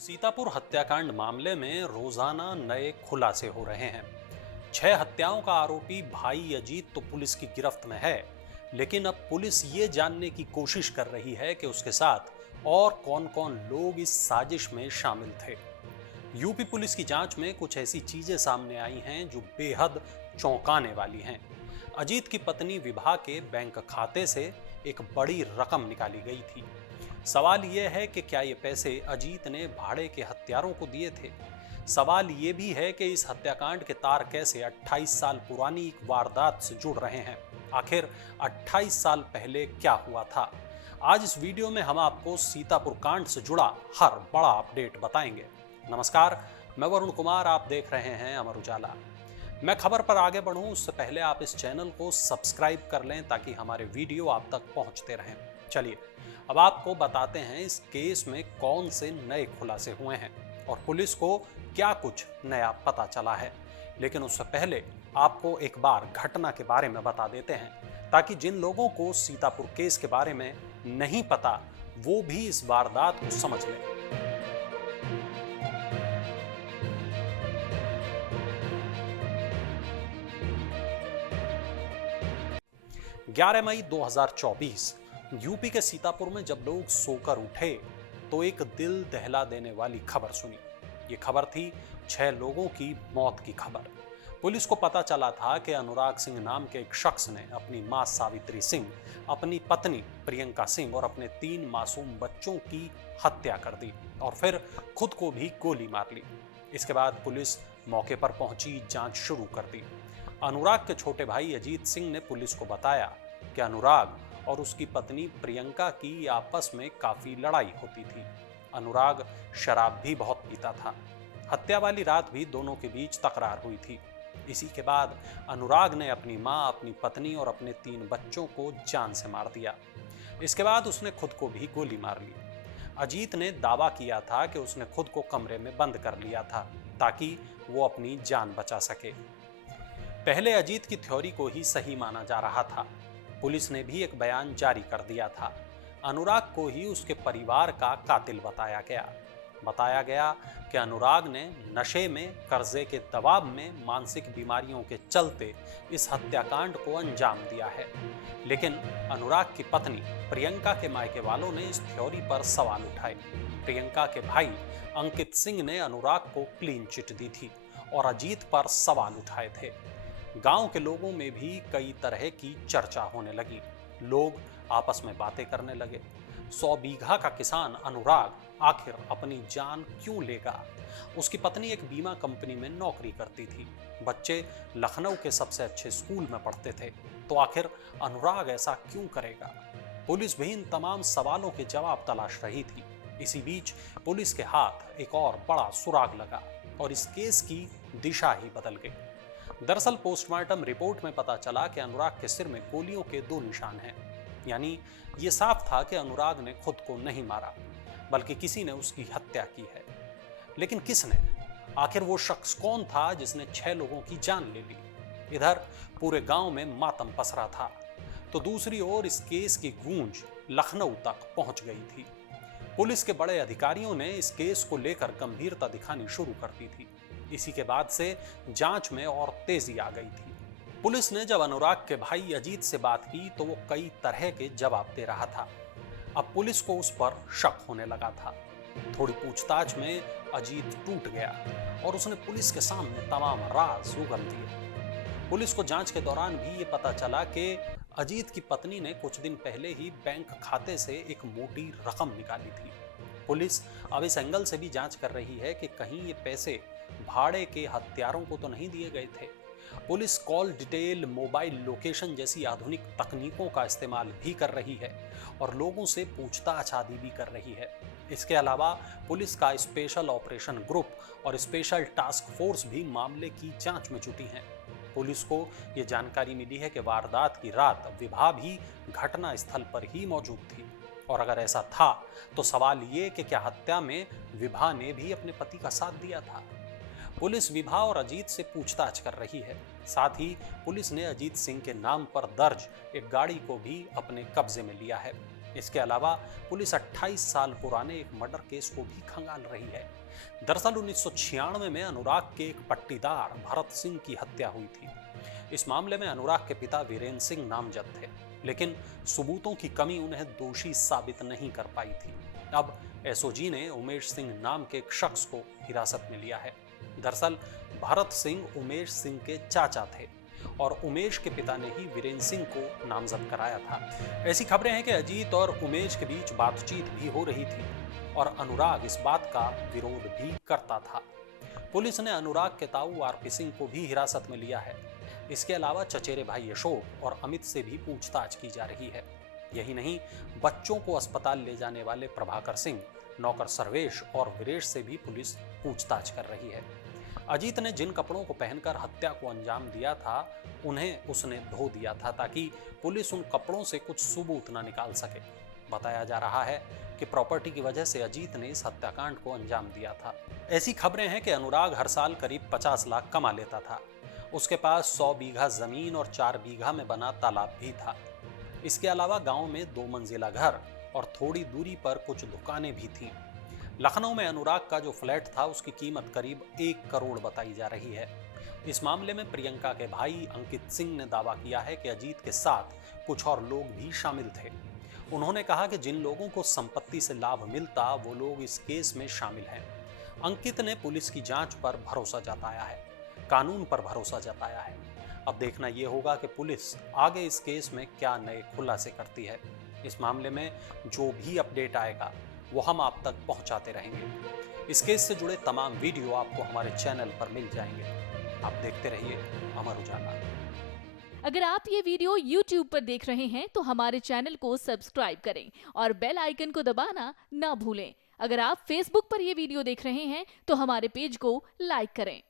सीतापुर हत्याकांड मामले में रोजाना नए खुलासे हो रहे हैं। 6 हत्याओं का आरोपी भाई अजीत तो पुलिस की गिरफ्त में है, लेकिन अब पुलिस ये जानने की कोशिश कर रही है कि उसके साथ और कौन-कौन लोग इस साजिश में शामिल थे। यूपी पुलिस की जांच में कुछ ऐसी चीजें सामने आई हैं जो बेहद चौंकाने वाली हैं। अजीत की पत्नी विभा के बैंक खाते से एक बड़ी रकम निकाली गई थी। सवाल यह है कि क्या ये पैसे अजीत ने भाड़े के हत्यारों को दिए थे। सवाल ये भी है कि इस हत्याकांड के तार कैसे 28 साल पुरानी एक वारदात से जुड़ रहे हैं। आखिर 28 साल पहले क्या हुआ था। आज इस वीडियो में हम आपको सीतापुर कांड से जुड़ा हर बड़ा अपडेट बताएंगे। नमस्कार, मैं वरुण कुमार, आप देख रहे हैं अमर उजाला। मैं खबर पर आगे बढ़ूं उससे पहले आप इस चैनल को सब्सक्राइब कर लें ताकि हमारे वीडियो आप तक पहुंचते रहें। चलिए अब आपको बताते हैं इस केस में कौन से नए खुलासे हुए हैं और पुलिस को क्या कुछ नया पता चला है। लेकिन उससे पहले आपको एक बार घटना के बारे में बता देते हैं ताकि जिन लोगों को सीतापुर केस के बारे में नहीं पता वो भी इस वारदात को समझ लें। 11 मई 2024 यूपी के सीतापुर में जब लोग सोकर उठे तो एक दिल दहला देने वाली खबर सुनी। ये खबर थी 6 लोगों की मौत की खबर। पुलिस को पता चला था कि अनुराग सिंह नाम के एक शख्स ने अपनी मां सावित्री सिंह, अपनी पत्नी प्रियंका सिंह और अपने 3 मासूम बच्चों की हत्या कर दी और फिर खुद को भी गोली मार ली। इसके बाद पुलिस मौके पर पहुंची, जांच शुरू कर दी। अनुराग के छोटे भाई अजीत सिंह ने पुलिस को बताया कि अनुराग और उसकी पत्नी प्रियंका की आपस में काफी लड़ाई होती थी। अनुराग शराब भी बहुत पीता था। हत्या वाली रात भी दोनों के बीच तकरार हुई थी। इसी के बाद अनुराग ने अपनी मां, अपनी पत्नी और अपने 3 बच्चों को जान से मार दिया। इसके बाद उसने खुद को भी गोली मार ली। अजीत ने दावा किया था कि उसने खुद को कमरे में बंद कर लिया था ताकि वो अपनी जान बचा सके। पहले अजीत की थ्योरी को ही सही माना जा रहा था। पुलिस ने भी एक बयान जारी कर दिया था। अनुराग को ही उसके परिवार का कातिल बताया गया कि अनुराग ने नशे में, कर्जे के दबाव में, मानसिक बीमारियों के चलते इस हत्याकांड को अंजाम दिया है। लेकिन अनुराग की पत्नी प्रियंका के मायके वालों ने इस थ्योरी पर सवाल उठाए। प्रियंका के भाई अंकित सिंह ने अनुराग को क्लीन चिट दी थी और अजीत पर सवाल उठाए थे। गांव के लोगों में भी कई तरह की चर्चा होने लगी। लोग आपस में बातें करने लगे। 100 बीघा का किसान अनुराग आखिर अपनी जान क्यों लेगा। उसकी पत्नी एक बीमा कंपनी में नौकरी करती थी। बच्चे लखनऊ के सबसे अच्छे स्कूल में पढ़ते थे, तो आखिर अनुराग ऐसा क्यों करेगा। पुलिस भी इन तमाम सवालों के जवाब तलाश रही थी। इसी बीच पुलिस के हाथ एक और बड़ा सुराग लगा और इस केस की दिशा ही बदल गई। दरअसल पोस्टमार्टम रिपोर्ट में पता चला कि अनुराग के सिर में गोलियों के 2 निशान हैं। यानी ये साफ था कि अनुराग ने खुद को नहीं मारा, बल्कि किसी ने उसकी हत्या की है। लेकिन किसने? आखिर वो शख्स कौन था जिसने 6 लोगों की जान ले ली? इधर पूरे गांव में मातम पसरा था, तो दूसरी ओर इस केस की गूंज लखनऊ तक पहुंच गई थी। पुलिस के बड़े अधिकारियों ने इस केस को लेकर गंभीरता दिखानी शुरू कर दी थी। इसी के बाद से जांच में और तेजी आ गई थी। पुलिस ने जब अनुराग के भाई अजीत से बात की तो वो कई तरह के जवाब दे रहा था। अब पुलिस को उस पर शक होने लगा था। थोड़ी पूछताछ में अजीत टूट गया और उसने पुलिस के सामने तमाम राज उगल दिए। पुलिस को जांच के दौरान भी ये पता चला कि अजीत की पत्नी ने कुछ दिन पहले ही बैंक खाते से एक मोटी रकम निकाली थी। पुलिस अब इस एंगल से भी जांच कर रही है कि कहीं ये पैसे भाड़े के हत्यारों को तो नहीं दिए गए थे। Police call detail, mobile location जैसी आधुनिक तकनीकों का इस्तेमाल भी कर रही है और लोगों से पूछताछ आदि भी कर रही है। इसके अलावा पुलिस का स्पेशल ऑपरेशन ग्रुप और स्पेशल टास्क फोर्स भी मामले की जांच में जुटी हैं। पुलिस को ये जानकारी मिली है कि वारदात की रात विभा भी घटना स्थल पर ही मौजूद थी और अगर ऐसा था तो सवाल ये कि क्या हत्या में विभा ने भी अपने पति का साथ दिया था। पुलिस विभा और अजीत से पूछताछ कर रही है। साथ ही पुलिस ने अजीत सिंह के नाम पर दर्ज एक गाड़ी को भी अपने कब्जे में लिया है। इसके अलावा पुलिस 28 साल पुराने एक मर्डर केस को भी खंगाल रही है। दरअसल 1996 में अनुराग के एक पट्टीदार भरत सिंह की हत्या हुई थी। इस मामले में अनुराग के पिता वीरेंद्र सिंह नामजद थे, लेकिन सबूतों की कमी उन्हें दोषी साबित नहीं कर पाई थी। अब एसओजी ने उमेश सिंह नाम के एक शख्स को हिरासत में लिया है। दरअसल भरत सिंह उमेश सिंह के चाचा थे और उमेश के पिता ने ही वीरेंद्र सिंह को नामजद कराया था। ऐसी खबरें हैं कि अजीत और उमेश के बीच बातचीत भी हो रही थी और अनुराग इस बात का विरोध भी करता था। पुलिस ने अनुराग के ताऊ आरपी सिंह को भी हिरासत में लिया है। इसके अलावा चचेरे भाई अशोक और अमित से भी पूछताछ की जा रही है। यही नहीं, बच्चों को अस्पताल ले जाने वाले प्रभाकर सिंह, नौकर सर्वेश और वीरेश से भी पुलिस पूछताछ कर रही है। अजीत ने जिन कपड़ों को पहनकर हत्या को अंजाम दिया था, उन्हें उसने धो दिया था ताकि पुलिस उन कपड़ों से कुछ सबूत न निकाल सके। बताया जा रहा है कि प्रॉपर्टी की वजह से अजीत ने इस हत्याकांड को अंजाम दिया था। ऐसी खबरें हैं कि अनुराग हर साल करीब 50 लाख कमा लेता था। उसके पास 100 बीघा जमीन और 4 बीघा में बना तालाब भी था। इसके अलावा गांव में 2 मंजिला घर और थोड़ी दूरी पर कुछ दुकानें भी थीं। लखनऊ में अनुराग का जो फ्लैट था उसकी कीमत करीब 1 करोड़ बताई जा रही है। इस मामले में प्रियंका के भाई अंकित सिंह ने दावा किया है कि अजीत के साथ कुछ और लोग भी शामिल थे। उन्होंने कहा कि जिन लोगों को संपत्ति से लाभ मिलता वो लोग इस केस में शामिल हैं। अंकित ने पुलिस की जांच पर भरोसा जताया है, कानून पर भरोसा जताया है। अब देखना यह होगा कि पुलिस आगे इस केस में क्या नए खुलासे करती है। इस मामले में जो भी अपडेट आएगा वो हम आप तक पहुंचाते रहेंगे। इस केस से जुड़े तमाम वीडियो आपको हमारे चैनल पर मिल जाएंगे। आप देखते रहिए अमर उजाला। अगर आप ये वीडियो YouTube पर देख रहे हैं तो हमारे चैनल को सब्सक्राइब करें और बेल आइकन को दबाना ना भूलें। अगर आप Facebook पर ये वीडियो देख रहे हैं तो हमारे पेज को लाइक करें।